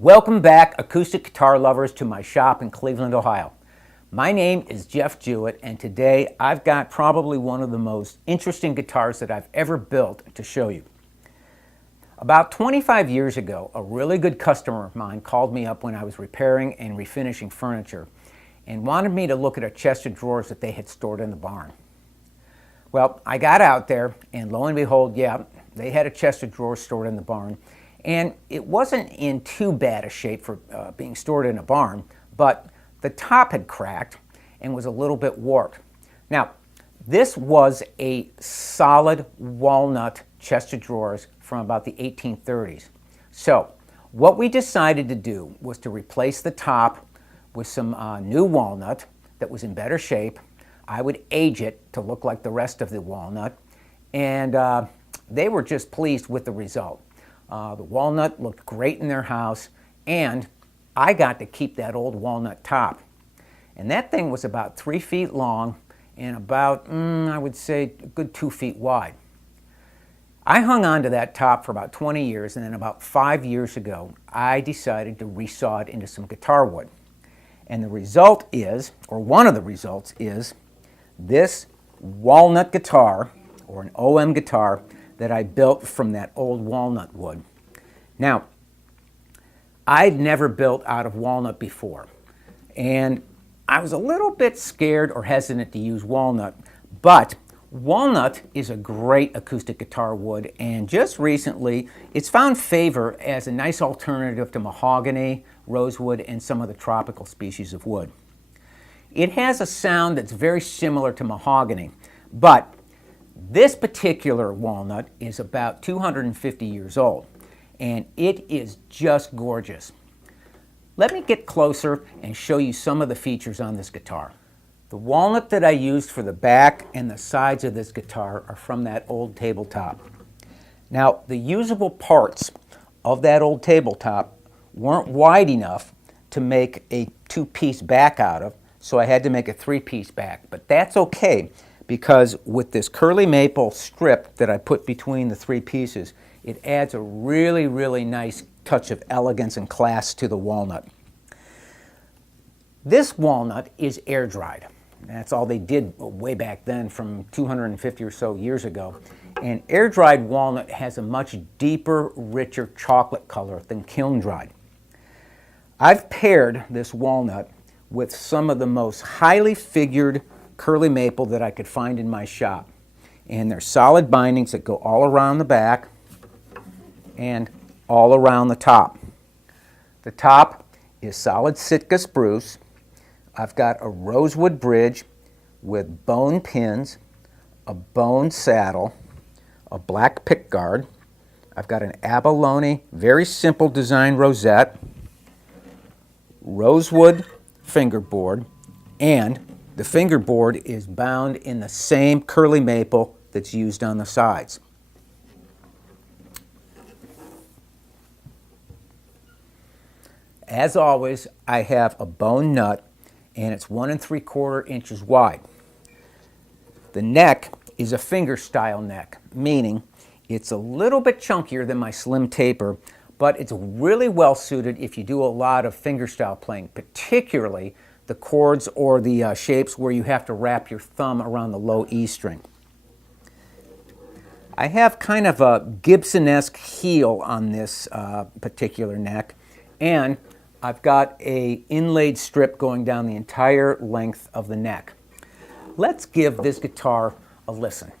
Welcome back, acoustic guitar lovers, to my shop in Cleveland, Ohio. My name is Jeff Jewitt, and today I've got probably one of the most interesting guitars that I've ever built to show you. About 25 years ago, a really good customer of mine called me up when I was repairing and refinishing furniture and wanted me to look at a chest of drawers that they had stored in the barn. Well, I got out there, and lo and behold, yeah, they had a chest of drawers stored in the barn. And it wasn't in too bad a shape for being stored in a barn, but the top had cracked and was a little bit warped. Now, this was a solid walnut chest of drawers from about the 1830s. So, what we decided to do was to replace the top with some new walnut that was in better shape. I would age it to look like the rest of the walnut, and they were just pleased with the result. The walnut looked great in their house, and I got to keep that old walnut top. And that thing was about 3 feet long and about, I would say, a good 2 feet wide. I hung on to that top for about 20 years, and then about 5 years ago, I decided to resaw it into some guitar wood. And the result is, or one of the results is, this walnut guitar, or an OM guitar, that I built from that old walnut wood. Now, I'd never built out of walnut before, and I was a little bit scared or hesitant to use walnut, but walnut is a great acoustic guitar wood, and just recently it's found favor as a nice alternative to mahogany, rosewood, and some of the tropical species of wood. It has a sound that's very similar to mahogany, but this particular walnut is about 250 years old, and it is just gorgeous. Let me get closer and show you some of the features on this guitar. The walnut that I used for the back and the sides of this guitar are from that old tabletop. Now, the usable parts of that old tabletop weren't wide enough to make a two-piece back out of, so I had to make a three-piece back, but that's okay, because with this curly maple strip that I put between the three pieces, it adds a really, really nice touch of elegance and class to the walnut. This walnut is air dried. That's all they did way back then, from 250 or so years ago. And air dried walnut has a much deeper, richer chocolate color than kiln dried. I've paired this walnut with some of the most highly figured curly maple that I could find in my shop. And they're solid bindings that go all around the back and all around the top. The top is solid Sitka spruce. I've got a rosewood bridge with bone pins, a bone saddle, a black pickguard. I've got an abalone, very simple design rosette, rosewood fingerboard, and the fingerboard is bound in the same curly maple that's used on the sides. As always, I have a bone nut, and it's 1 3/4 inches wide. The neck is a finger style neck, meaning it's a little bit chunkier than my slim taper, but it's really well suited if you do a lot of fingerstyle playing, particularly the chords or the shapes where you have to wrap your thumb around the low E string. I have kind of a Gibson-esque heel on this particular neck, and I've got a inlaid strip going down the entire length of the neck. Let's give this guitar a listen.